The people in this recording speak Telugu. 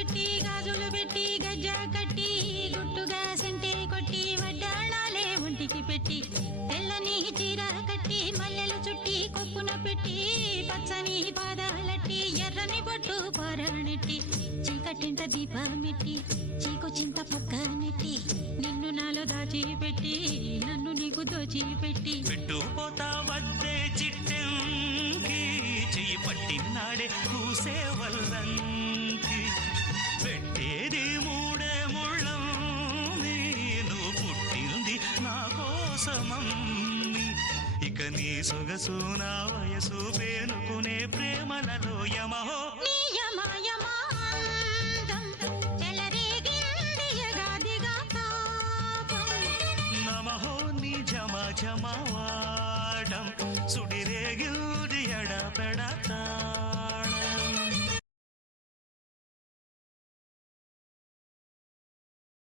పెట్టి గాజులు పెట్టి గజ్జా కట్టి గుట్టుగా సెంటే కొట్టి వడ్డాణాలే ఒంటికి పెట్టి తెల్లని చీర కట్టి మల్లెలు చుట్టి కొప్పున పెట్టి పచ్చని పాదాలట్టి ఎర్రని బొట్టు పారాణెట్టి చీకటింట దీపమెట్టి చీకు చింత పక్క నెట్టి నిన్ను నాలో దాచిపెట్టి నన్ను నీకు దోచిపెట్టి పెట్టుపోతా వద్దే చిట్టంకి చెయ్యి పట్టినాడే కూసే వల్లంకి పెట్టేది మూడే ముళ్ళం నేను పుట్టింది నా కోసమమ్మి ఇక నీ సొగసు నా వయసు పేనుకునే ప్రేమలలో యమహో